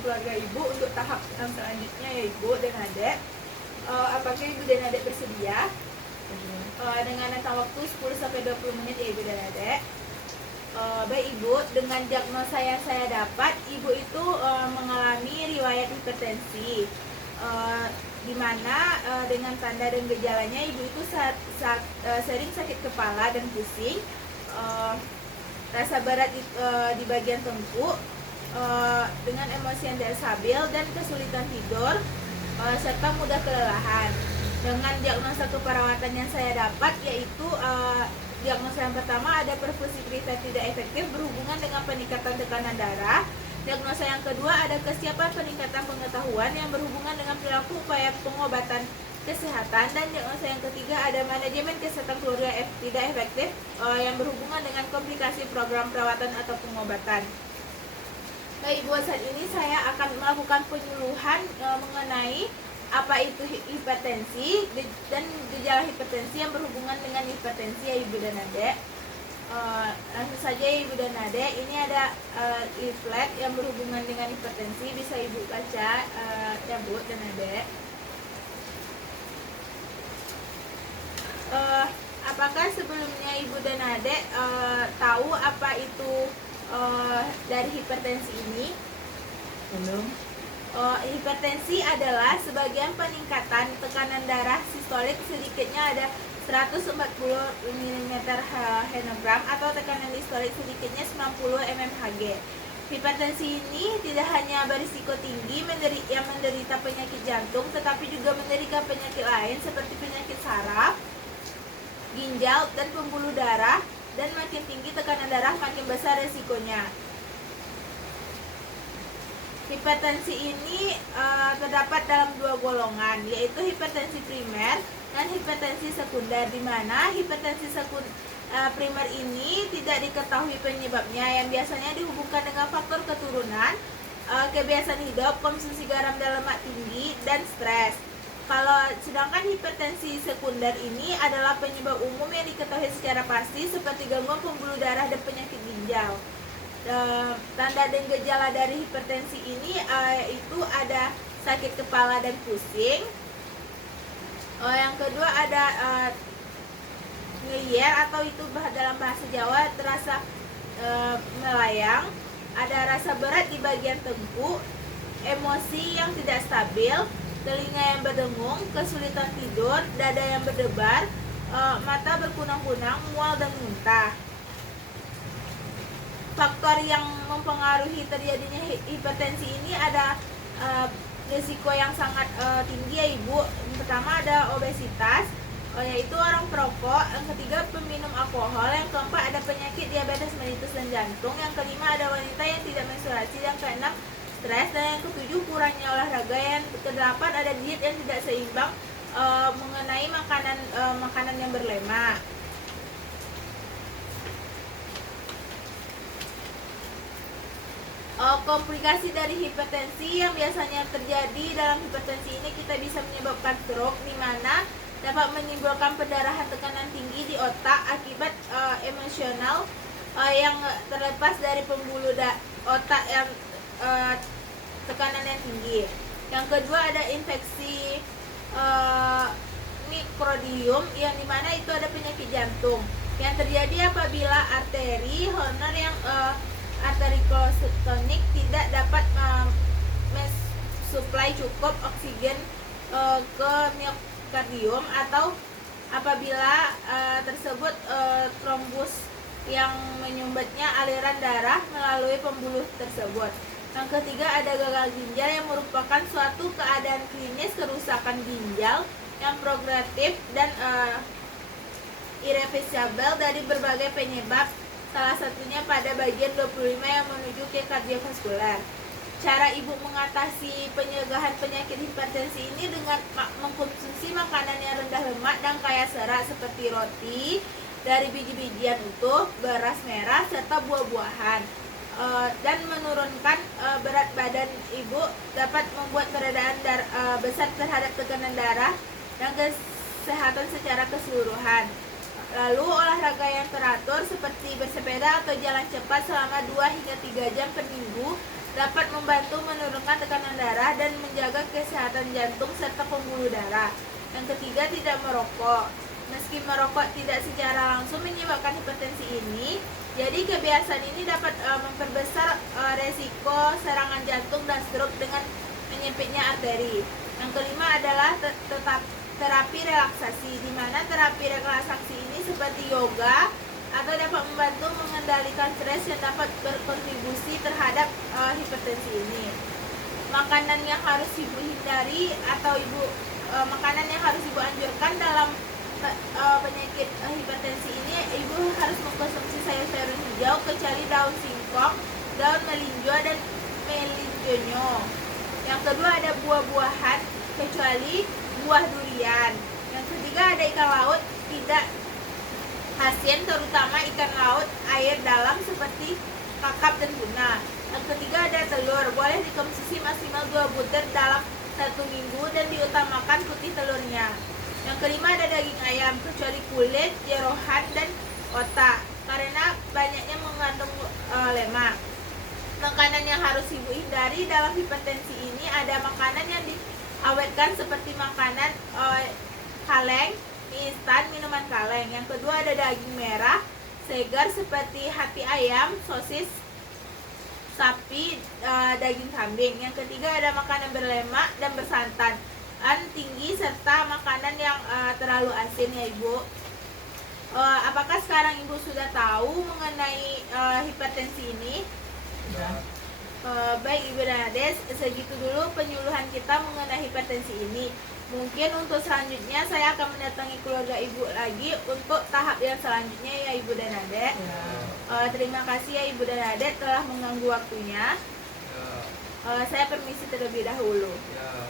keluarga ibu untuk tahap yang selanjutnya ya ibu dan adek. Apakah ibu dan adek bersedia? Dengan rentang waktu 10-20 menit ya ibu dan adek. Baik ibu, dengan diagnosa yang saya dapat, ibu itu mengalami riwayat hipertensi, di mana dengan tanda dan gejalanya ibu itu sering sakit kepala dan pusing, rasa berat di bagian tengkuk, dengan emosi yang tidak stabil dan kesulitan tidur, serta mudah kelelahan. Dengan diagnosa keperawatan yang saya dapat, yaitu diagnosa yang pertama ada perfusi krita tidak efektif berhubungan dengan peningkatan tekanan darah. Diagnosa yang kedua ada kesiapan peningkatan pengetahuan yang berhubungan dengan perilaku upaya pengobatan kesehatan. Dan diagnosa yang ketiga ada manajemen kesehatan keluarga tidak efektif yang berhubungan dengan komplikasi program perawatan atau pengobatan. Baik, buat saat ini saya akan melakukan penyuluhan mengenai apa itu hipertensi dan gejala hipertensi yang berhubungan dengan hipertensi ya ibu dan adek. Langsung saja ya ibu dan adek, ini ada leaflet yang berhubungan dengan hipertensi, bisa ibu baca ya bu dan adek. Apakah sebelumnya ibu dan adek tahu apa itu dari hipertensi ini? Belum. Hipertensi adalah sebagian peningkatan tekanan darah sistolik sedikitnya ada 140 mm/Hg atau tekanan distolik sedikitnya 90 mmHg. Hipertensi ini tidak hanya berisiko tinggi yang menderita penyakit jantung, tetapi juga menderita penyakit lain seperti penyakit saraf, ginjal, dan pembuluh darah. Dan makin tinggi tekanan darah, makin besar resikonya. Hipertensi ini terdapat dalam dua golongan, yaitu hipertensi primer dan hipertensi sekunder, di mana hipertensi primer ini tidak diketahui penyebabnya, yang biasanya dihubungkan dengan faktor keturunan, kebiasaan hidup, konsumsi garam dan lemak tinggi, dan stres. Sedangkan hipertensi sekunder ini adalah penyebab umum yang diketahui secara pasti seperti gangguan pembuluh darah dan penyakit ginjal. Tanda dan gejala dari hipertensi ini itu ada sakit kepala dan pusing. Yang kedua ada ngeyer atau itu dalam bahasa Jawa terasa melayang. Ada rasa berat di bagian tengkuk, emosi yang tidak stabil, telinga yang berdengung, kesulitan tidur, dada yang berdebar, mata berkunang-kunang, mual dan muntah. Faktor yang mempengaruhi terjadinya hipertensi ini ada risiko yang sangat tinggi ya ibu. Yang pertama ada obesitas, yaitu orang perokok. Yang ketiga peminum alkohol. Yang keempat ada penyakit diabetes mellitus dan jantung. Yang kelima ada wanita yang tidak menstruasi. Yang keenam stres. Dan yang ketujuh kurangnya olahraga. Yang kedelapan ada diet yang tidak seimbang mengenai makanan yang berlemak. Komplikasi dari hipertensi yang biasanya terjadi dalam hipertensi ini kita bisa menyebabkan stroke, di mana dapat menimbulkan pendarahan tekanan tinggi di otak akibat emosional yang terlepas dari pembuluh otak yang tekanan yang tinggi. Yang kedua ada infeksi mikrodium, yang dimana itu ada penyakit jantung yang terjadi apabila arteri honor yang arteriosklerotik tidak dapat mensuplai cukup oksigen ke miokardium, atau apabila tersebut trombus yang menyumbatnya aliran darah melalui pembuluh tersebut. Yang ketiga ada gagal ginjal, yang merupakan suatu keadaan klinis kerusakan ginjal yang progresif dan irreversibel dari berbagai penyebab, salah satunya pada bagian 25 yang menuju ke kardiovaskular. Cara ibu mengatasi pencegahan penyakit hipertensi ini dengan mengkonsumsi makanan yang rendah lemak dan kaya serat seperti roti dari biji-bijian utuh, beras merah, serta buah-buahan. Dan menurunkan berat badan ibu dapat membuat peredaran besar terhadap tekanan darah dan kesehatan secara keseluruhan. Lalu olahraga yang teratur seperti bersepeda atau jalan cepat selama 2 hingga 3 jam per minggu dapat membantu menurunkan tekanan darah dan menjaga kesehatan jantung serta pembuluh darah. Yang ketiga, tidak merokok. Meski merokok tidak secara langsung menyebabkan hipertensi ini, jadi kebiasaan ini dapat memperbesar resiko serangan jantung dan stroke dengan menyempitnya arteri. Yang kelima adalah terapi relaksasi, di mana terapi relaksasi ini seperti yoga atau dapat membantu mengendalikan stres yang dapat berkontribusi terhadap hipertensi ini. Makanan yang harus ibu hindari atau makanan yang harus ibu anjurkan dalam penyakit hipertensi ini, ibu harus mengkonsumsi sayur-sayuran hijau kecuali daun singkong, daun melinjo dan melinjonyo. Yang kedua ada buah-buahan kecuali buah durian. Yang ketiga ada ikan laut tidak asin, terutama ikan laut air dalam seperti kakap dan tuna. Yang ketiga ada telur, boleh dikonsumsi maksimal 2 butir dalam 1 minggu dan diutamakan putih telurnya. Yang kelima ada daging ayam kecuali kulit, jeroan dan otak karena banyaknya mengandung lemak. Makanan yang harus ibu hindari dalam hipertensi ini ada makanan yang diawetkan seperti makanan kaleng, mie instan, minuman kaleng. Yang kedua ada daging merah segar seperti hati ayam, sosis sapi, daging kambing. Yang ketiga ada makanan berlemak dan bersantan tinggi serta makanan yang terlalu asin ya ibu. Apakah sekarang ibu sudah tahu mengenai hipertensi ini? Ya. Baik ibu dan adik, segitu dulu penyuluhan kita mengenai hipertensi ini. Mungkin untuk selanjutnya saya akan mendatangi keluarga ibu lagi untuk tahap yang selanjutnya ya ibu dan adik. Ya. Terima kasih ya ibu dan adik telah mengganggu waktunya. Ya. Saya permisi terlebih dahulu. Ya.